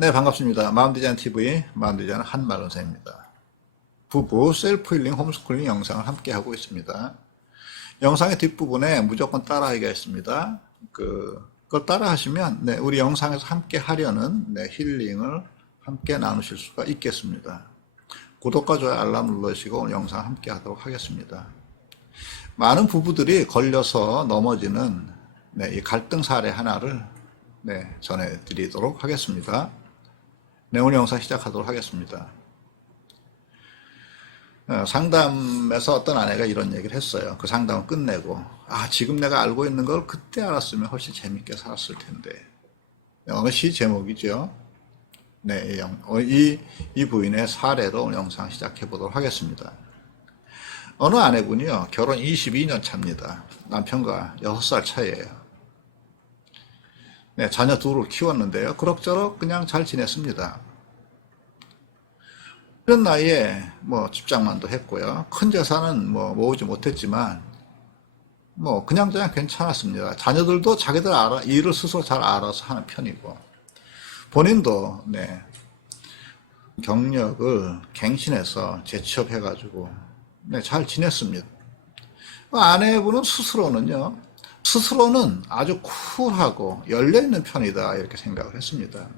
네, 반갑습니다. 마음디자인TV 마음디자인 한마은사입니다. 부부 셀프 힐링 홈스쿨링 영상을 함께 하고 있습니다. 영상의 뒷부분에 무조건 따라하기가 있습니다. 그걸 따라 하시면 우리 영상에서 함께 하려는 힐링을 함께 나누실 수가 있겠습니다. 구독과 좋아요 알람 눌러주시고 오늘 영상 함께 하도록 하겠습니다. 많은 부부들이 걸려서 넘어지는 이 갈등 사례 하나를 전해드리도록 하겠습니다. 오늘 영상 시작하도록 하겠습니다. 상담에서 어떤 아내가 이런 얘기를 했어요. 그 상담을 끝내고 지금 내가 알고 있는 걸 그때 알았으면 훨씬 재밌게 살았을 텐데. 어느 시 제목이죠. 이 부인의 사례로 오늘 영상 시작해 보도록 하겠습니다. 어느 아내분이요, 결혼 22년 차입니다. 남편과 6살 차이예요. 자녀 둘을 키웠는데요, 그럭저럭 그냥 잘 지냈습니다. 이런 나이에 집장만도 했고요, 큰 재산은 모으지 못했지만 그냥저냥 괜찮았습니다. 자녀들도 자기들 일을 스스로 잘 알아서 하는 편이고, 본인도 경력을 갱신해서 재취업해가지고 잘 지냈습니다. 아내분은 스스로는 아주 쿨하고 열려있는 편이다, 이렇게 생각을 했습니다.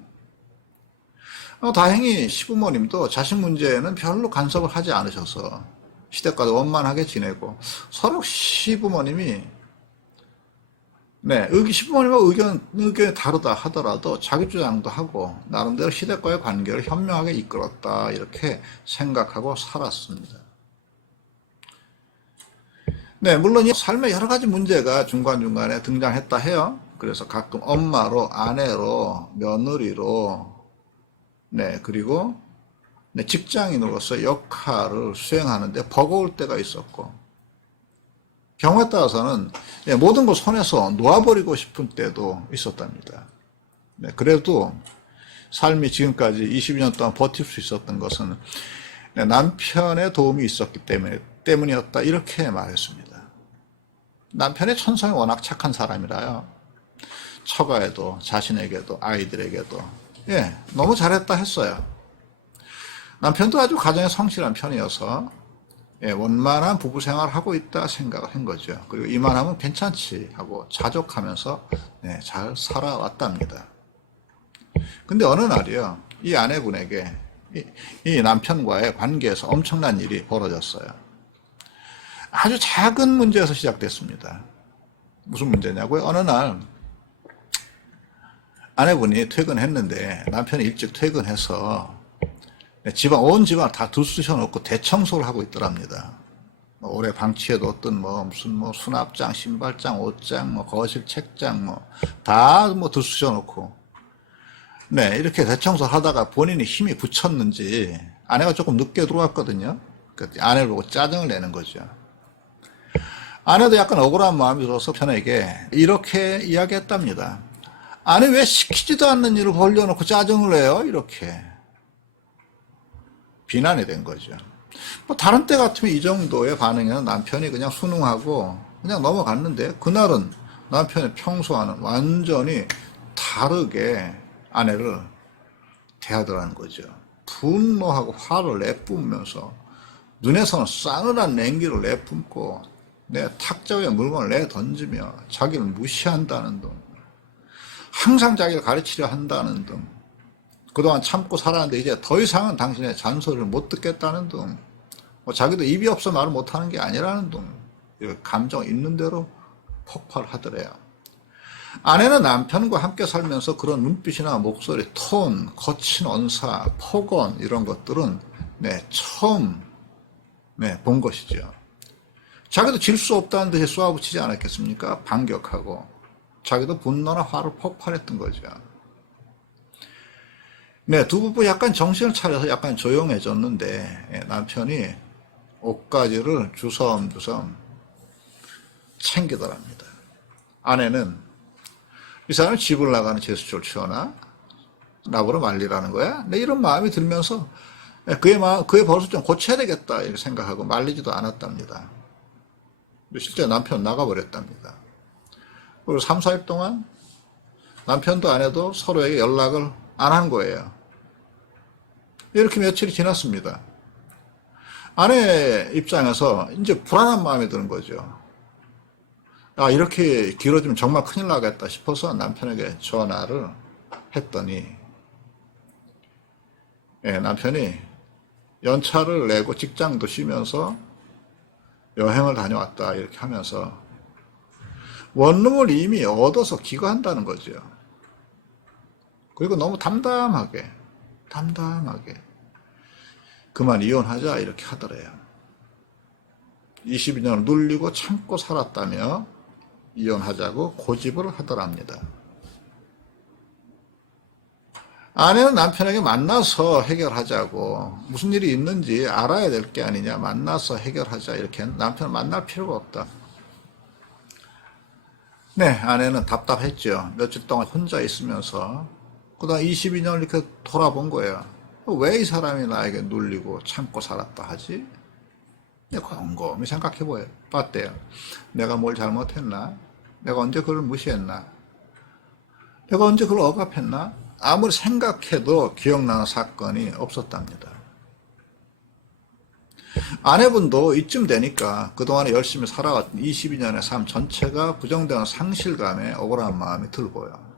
다행히 시부모님도 자식 문제에는 별로 간섭을 하지 않으셔서 시댁과도 원만하게 지내고, 서로 시부모님이 시부모님과 의견이 다르다 하더라도 자기 주장도 하고 나름대로 시댁과의 관계를 현명하게 이끌었다, 이렇게 생각하고 살았습니다. 물론 이 삶의 여러 가지 문제가 중간중간에 등장했다 해요. 그래서 가끔 엄마로, 아내로, 며느리로, 그리고 직장인으로서 역할을 수행하는데 버거울 때가 있었고, 경우에 따라서는 모든 걸 손에서 놓아버리고 싶은 때도 있었답니다. 그래도 삶이 지금까지 22년 동안 버틸 수 있었던 것은 남편의 도움이 있었기 때문이었다, 이렇게 말했습니다. 남편의 천성이 워낙 착한 사람이라요, 처가에도 자신에게도 아이들에게도 너무 잘했다 했어요. 남편도 아주 가정에 성실한 편이어서 원만한 부부 생활을 하고 있다 생각을 한 거죠. 그리고 이만하면 괜찮지 하고 자족하면서 잘 살아왔답니다. 근데 어느 날이요, 이 아내분에게 이 남편과의 관계에서 엄청난 일이 벌어졌어요. 아주 작은 문제에서 시작됐습니다. 무슨 문제냐고요? 어느 날 아내분이 퇴근했는데 남편이 일찍 퇴근해서 온 집안 다 들쑤셔놓고 대청소를 하고 있더랍니다. 오래 방치해뒀던 무슨 수납장, 신발장, 옷장, 거실 책장 다 들쑤셔놓고 이렇게 대청소를 하다가 본인이 힘이 붙였는지 아내가 조금 늦게 들어왔거든요. 아내를 보고 짜증을 내는 거죠. 아내도 약간 억울한 마음이 들어서 편에게 이렇게 이야기했답니다. 아니, 왜 시키지도 않는 일을 벌려놓고 짜증을 내요? 이렇게 비난이 된 거죠. 다른 때 같으면 이 정도의 반응에는 남편이 그냥 순응하고 그냥 넘어갔는데, 그날은 남편이 평소와는 완전히 다르게 아내를 대하더라는 거죠. 분노하고 화를 내뿜으면서 눈에서는 싸늘한 냉기를 내뿜고 내 탁자 위에 물건을 내던지며 자기를 무시한다는 등, 항상 자기를 가르치려 한다는 등, 그동안 참고 살았는데 이제 더 이상은 당신의 잔소리를 못 듣겠다는 등, 자기도 입이 없어 말을 못하는 게 아니라는 등, 감정 있는 대로 폭발하더래요. 아내는 남편과 함께 살면서 그런 눈빛이나 목소리, 톤, 거친 언사, 폭언, 이런 것들은 처음 본 것이죠. 자기도 질 수 없다는 듯이 쏘아붙이지 않았겠습니까? 반격하고 자기도 분노나 화를 폭발했던 거죠. 두 부부 약간 정신을 차려서 약간 조용해졌는데 남편이 옷가지를 주섬주섬 챙기더랍니다. 아내는 이 사람이 집을 나가는 제스처를 취하나? 나보러 말리라는 거야? 이런 마음이 들면서 그의 버릇을 좀 고쳐야 되겠다, 이렇게 생각하고 말리지도 않았답니다. 실제 남편 나가버렸답니다. 그리고 3, 4일 동안 남편도 아내도 서로에게 연락을 안 한 거예요. 이렇게 며칠이 지났습니다. 아내 입장에서 이제 불안한 마음이 드는 거죠. 아, 이렇게 길어지면 정말 큰일 나겠다 싶어서 남편에게 전화를 했더니, 예, 남편이 연차를 내고 직장도 쉬면서 여행을 다녀왔다 이렇게 하면서 원룸을 이미 얻어서 기거한다는 거죠. 그리고 너무 담담하게 그만 이혼하자 이렇게 하더래요. 22년을 눌리고 참고 살았다며 이혼하자고 고집을 하더랍니다. 아내는 남편에게 만나서 해결하자고, 무슨 일이 있는지 알아야 될 게 아니냐, 만나서 해결하자 이렇게, 남편을 만날 필요가 없다. 네, 아내는 답답했죠. 며칠 동안 혼자 있으면서 그 다음 22년을 이렇게 돌아본 거예요. 왜 이 사람이 나에게 눌리고 참고 살았다 하지? 곰곰이 생각해 봤대요. 내가 뭘 잘못했나? 내가 언제 그를 무시했나? 내가 언제 그를 억압했나? 아무리 생각해도 기억나는 사건이 없었답니다. 아내분도 이쯤 되니까 그동안에 열심히 살아왔던 22년의 삶 전체가 부정되는 상실감에 억울한 마음이 들고요.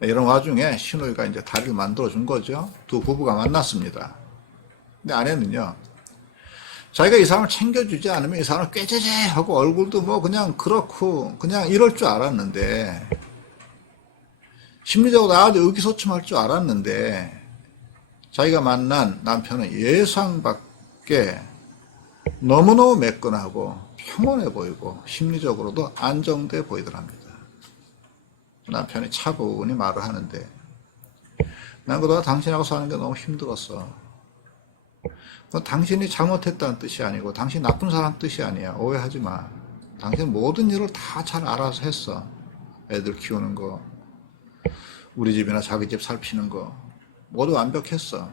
이런 와중에 신우이가 이제 다리를 만들어준 거죠. 두 부부가 만났습니다. 근데 아내는요, 자기가 이 사람을 챙겨주지 않으면 이 사람을 꾀죄죄 하고 얼굴도 뭐 그냥 그렇고 그냥 이럴 줄 알았는데, 심리적으로 아주 의기소침할 줄 알았는데, 자기가 만난 남편은 예상 밖에 너무너무 매끈하고 평온해 보이고 심리적으로도 안정돼 보이더랍니다. 남편이 차분히 말을 하는데, 난 그동안 당신하고 사는 게 너무 힘들었어. 당신이 잘못했다는 뜻이 아니고 당신 나쁜 사람 뜻이 아니야. 오해하지 마. 당신 모든 일을 다 잘 알아서 했어. 애들 키우는 거, 우리 집이나 자기 집 살피는 거 모두 완벽했어.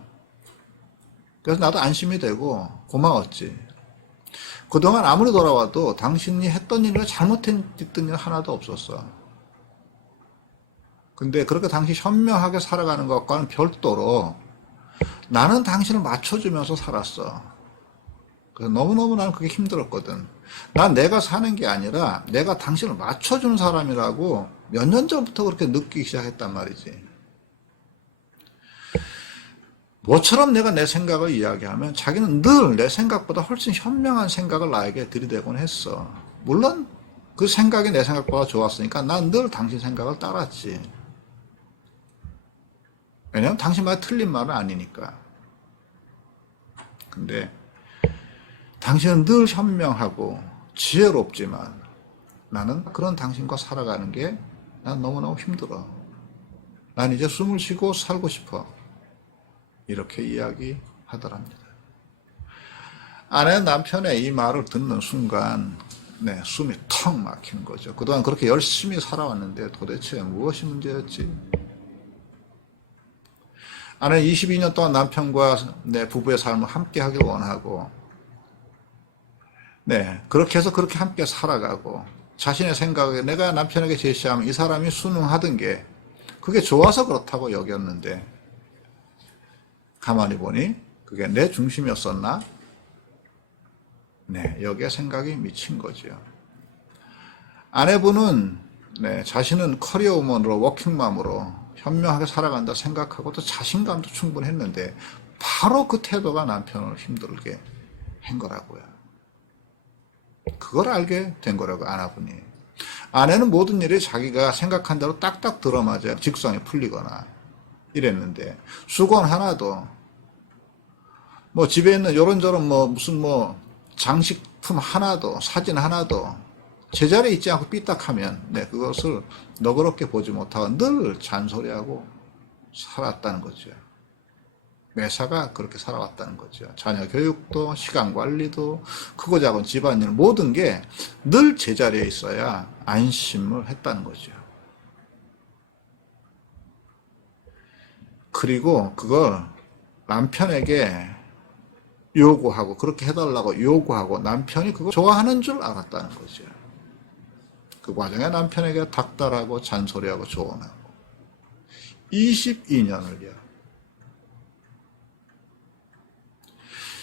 그래서 나도 안심이 되고 고마웠지. 그동안 아무리 돌아와도 당신이 했던 일이나 잘못했던 일 하나도 없었어. 근데 그렇게 당신이 현명하게 살아가는 것과는 별도로 나는 당신을 맞춰주면서 살았어. 그래서 너무너무 나는 그게 힘들었거든. 난 내가 사는 게 아니라 내가 당신을 맞춰주는 사람이라고 몇 년 전부터 그렇게 느끼기 시작했단 말이지. 뭐처럼 내가 내 생각을 이야기하면 자기는 늘 내 생각보다 훨씬 현명한 생각을 나에게 들이대곤 했어. 물론 그 생각이 내 생각보다 좋았으니까 난 늘 당신 생각을 따랐지. 왜냐면 당신 말이 틀린 말은 아니니까. 근데 당신은 늘 현명하고 지혜롭지만 나는 그런 당신과 살아가는 게 난 너무너무 힘들어. 난 이제 숨을 쉬고 살고 싶어. 이렇게 이야기하더랍니다. 아내는 남편의 이 말을 듣는 순간 숨이 턱 막히는 거죠. 그동안 그렇게 열심히 살아왔는데 도대체 무엇이 문제였지? 아내는 22년 동안 남편과 부부의 삶을 함께 하길 원하고, 그렇게 해서 그렇게 함께 살아가고, 자신의 생각에 내가 남편에게 제시하면 이 사람이 순응하던 게 그게 좋아서 그렇다고 여겼는데, 가만히 보니 그게 내 중심이었었나? 여기에 생각이 미친 거죠. 아내분은 자신은 커리어우먼으로 워킹맘으로 현명하게 살아간다 생각하고 또 자신감도 충분했는데 바로 그 태도가 남편을 힘들게 한 거라고요. 그걸 알게 된 거라고, 아내분이. 아내는 모든 일이 자기가 생각한 대로 딱딱 들어맞아야 직성이 풀리거나 이랬는데, 수건 하나도, 집에 있는 이런저런 무슨 장식품 하나도, 사진 하나도 제자리에 있지 않고 삐딱하면 그것을 너그럽게 보지 못하고 늘 잔소리하고 살았다는 거죠. 매사가 그렇게 살아왔다는 거죠. 자녀 교육도, 시간 관리도, 크고 작은 집안일 모든 게 늘 제자리에 있어야 안심을 했다는 거죠. 그리고 그걸 남편에게 요구하고, 그렇게 해달라고 요구하고 남편이 그거 좋아하는 줄 알았다는 거죠. 그 과정에 남편에게 닥달하고 잔소리하고 조언하고. 22년을요.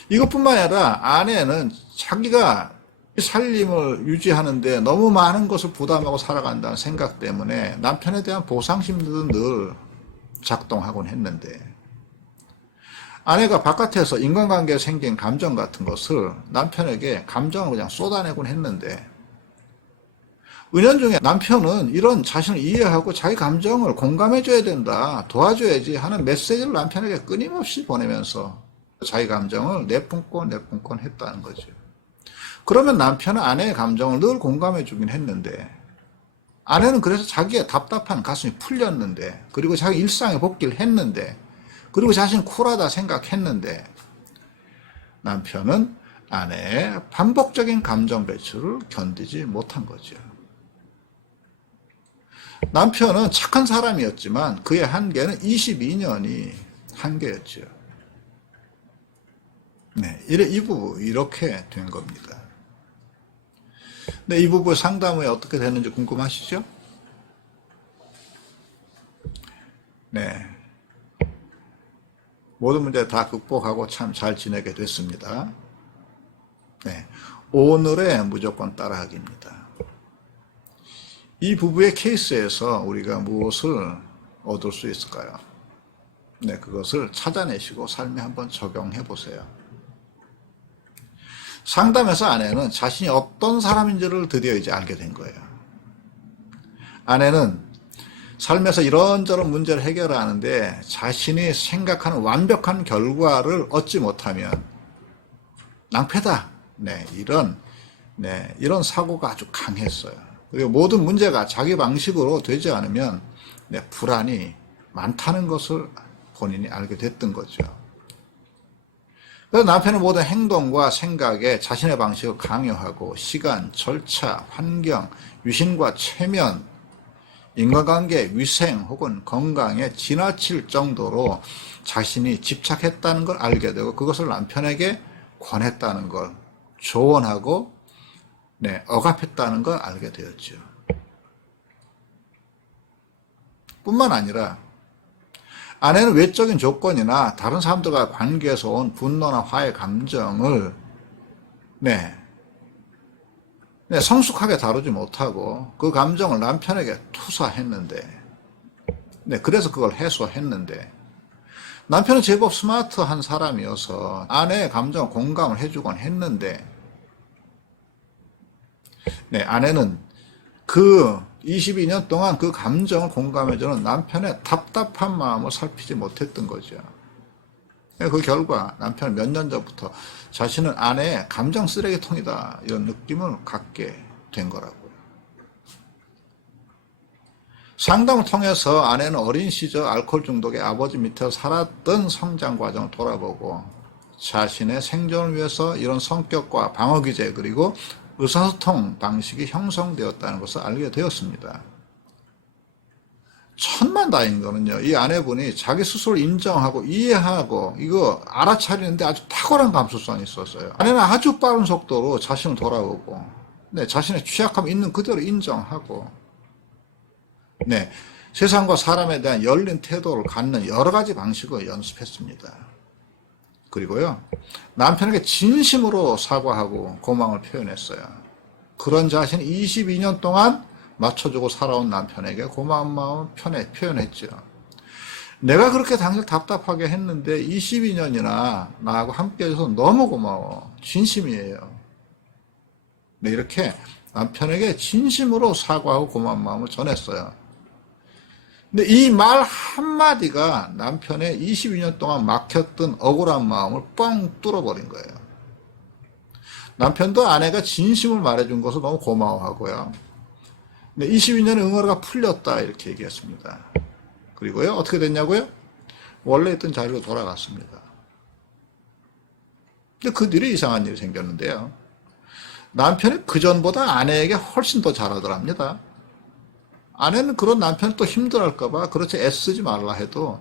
이것뿐만 아니라 아내는 자기가 살림을 유지하는데 너무 많은 것을 부담하고 살아간다는 생각 때문에 남편에 대한 보상심도 늘 작동하곤 했는데, 아내가 바깥에서 인간관계에 생긴 감정 같은 것을 남편에게 감정을 그냥 쏟아내곤 했는데, 은연중에 남편은 이런 자신을 이해하고 자기 감정을 공감해줘야 된다, 도와줘야지 하는 메시지를 남편에게 끊임없이 보내면서 자기 감정을 내뿜곤 했다는 거죠. 그러면 남편은 아내의 감정을 늘 공감해주긴 했는데, 아내는 그래서 자기의 답답한 가슴이 풀렸는데, 그리고 자기 일상에 복귀를 했는데, 그리고 자신은 쿨하다 생각했는데, 남편은 아내의 반복적인 감정 배출을 견디지 못한 거죠. 남편은 착한 사람이었지만 그의 한계는 22년이 한계였죠. 네, 이 부부 이렇게 된 겁니다. 네, 이 부부 상담 후에 어떻게 됐는지 궁금하시죠? 네, 모든 문제 다 극복하고 참 잘 지내게 됐습니다. 네, 오늘의 무조건 따라하기입니다. 이 부부의 케이스에서 우리가 무엇을 얻을 수 있을까요? 네, 그것을 찾아내시고 삶에 한번 적용해 보세요. 상담에서 아내는 자신이 어떤 사람인지를 드디어 이제 알게 된 거예요. 아내는 삶에서 이런저런 문제를 해결하는데 자신이 생각하는 완벽한 결과를 얻지 못하면 낭패다. 네, 이런 사고가 아주 강했어요. 그리고 모든 문제가 자기 방식으로 되지 않으면 불안이 많다는 것을 본인이 알게 됐던 거죠. 그래서 남편은 모든 행동과 생각에 자신의 방식을 강요하고 시간, 절차, 환경, 유신과 체면, 인간관계, 위생 혹은 건강에 지나칠 정도로 자신이 집착했다는 걸 알게 되고 그것을 남편에게 권했다는 걸 조언하고 억압했다는 걸 알게 되었죠. 뿐만 아니라 아내는 외적인 조건이나 다른 사람들과 관계에서 온 분노나 화해 감정을 성숙하게 다루지 못하고 그 감정을 남편에게 투사했는데, 그래서 그걸 해소했는데, 남편은 제법 스마트한 사람이어서 아내의 감정을 공감을 해주곤 했는데, 아내는 그 22년 동안 그 감정을 공감해주는 남편의 답답한 마음을 살피지 못했던 거죠. 그 결과 남편은 몇 년 전부터 자신은 아내의 감정 쓰레기통이다 이런 느낌을 갖게 된 거라고요. 상담을 통해서 아내는 어린 시절 알코올 중독의 아버지 밑에서 살았던 성장 과정을 돌아보고 자신의 생존을 위해서 이런 성격과 방어기제 그리고 의사소통 방식이 형성되었다는 것을 알게 되었습니다. 천만다행인 거는요, 이 아내분이 자기 스스로 인정하고 이해하고 이거 알아차리는데 아주 탁월한 감수성이 있었어요. 아내는 아주 빠른 속도로 자신을 돌아보고 자신의 취약함 있는 그대로 인정하고 세상과 사람에 대한 열린 태도를 갖는 여러 가지 방식을 연습했습니다. 그리고요, 남편에게 진심으로 사과하고 고마움을 표현했어요. 그런 자신이 22년 동안 맞춰주고 살아온 남편에게 고마운 마음을 표현했죠. 내가 그렇게 당신을 답답하게 했는데 22년이나 나하고 함께 해줘서 너무 고마워. 진심이에요. 이렇게 남편에게 진심으로 사과하고 고마운 마음을 전했어요. 근데 이 말 한마디가 남편의 22년 동안 막혔던 억울한 마음을 뻥 뚫어버린 거예요. 남편도 아내가 진심을 말해준 것을 너무 고마워하고요. 22년의 응어리가 풀렸다 이렇게 얘기했습니다. 그리고요, 어떻게 됐냐고요? 원래 있던 자리로 돌아갔습니다. 근데 그 뒤에 이상한 일이 생겼는데요. 남편이 그전보다 아내에게 훨씬 더 잘하더랍니다. 아내는 그런 남편이 또 힘들어할까봐 그렇지 애쓰지 말라 해도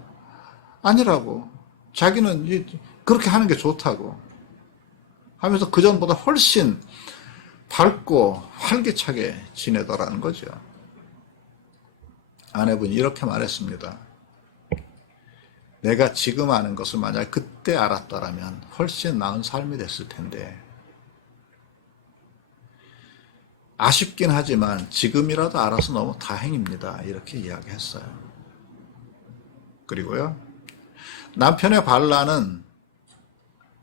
아니라고, 자기는 그렇게 하는 게 좋다고 하면서 그전보다 훨씬 밝고 활기차게 지내더라는 거죠. 아내분이 이렇게 말했습니다. 내가 지금 아는 것을 만약 그때 알았더라면 훨씬 나은 삶이 됐을 텐데, 아쉽긴 하지만 지금이라도 알아서 너무 다행입니다. 이렇게 이야기했어요. 그리고요, 남편의 반란은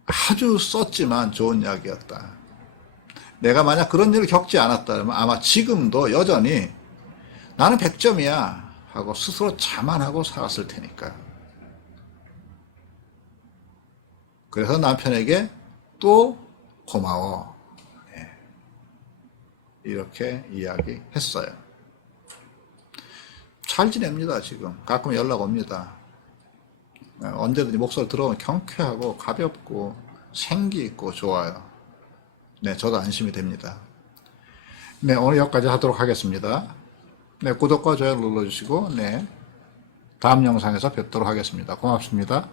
아주 썼지만 좋은 이야기였다. 내가 만약 그런 일을 겪지 않았다면 아마 지금도 여전히 나는 100점이야 하고 스스로 자만하고 살았을 테니까. 그래서 남편에게 또 고마워. 네. 이렇게 이야기했어요. 잘 지냅니다, 지금. 가끔 연락 옵니다. 언제든지 목소리 들어오면 경쾌하고 가볍고 생기 있고 좋아요. 네, 저도 안심이 됩니다. 네, 오늘 여기까지 하도록 하겠습니다. 네, 구독과 좋아요 눌러주시고, 네, 다음 영상에서 뵙도록 하겠습니다. 고맙습니다.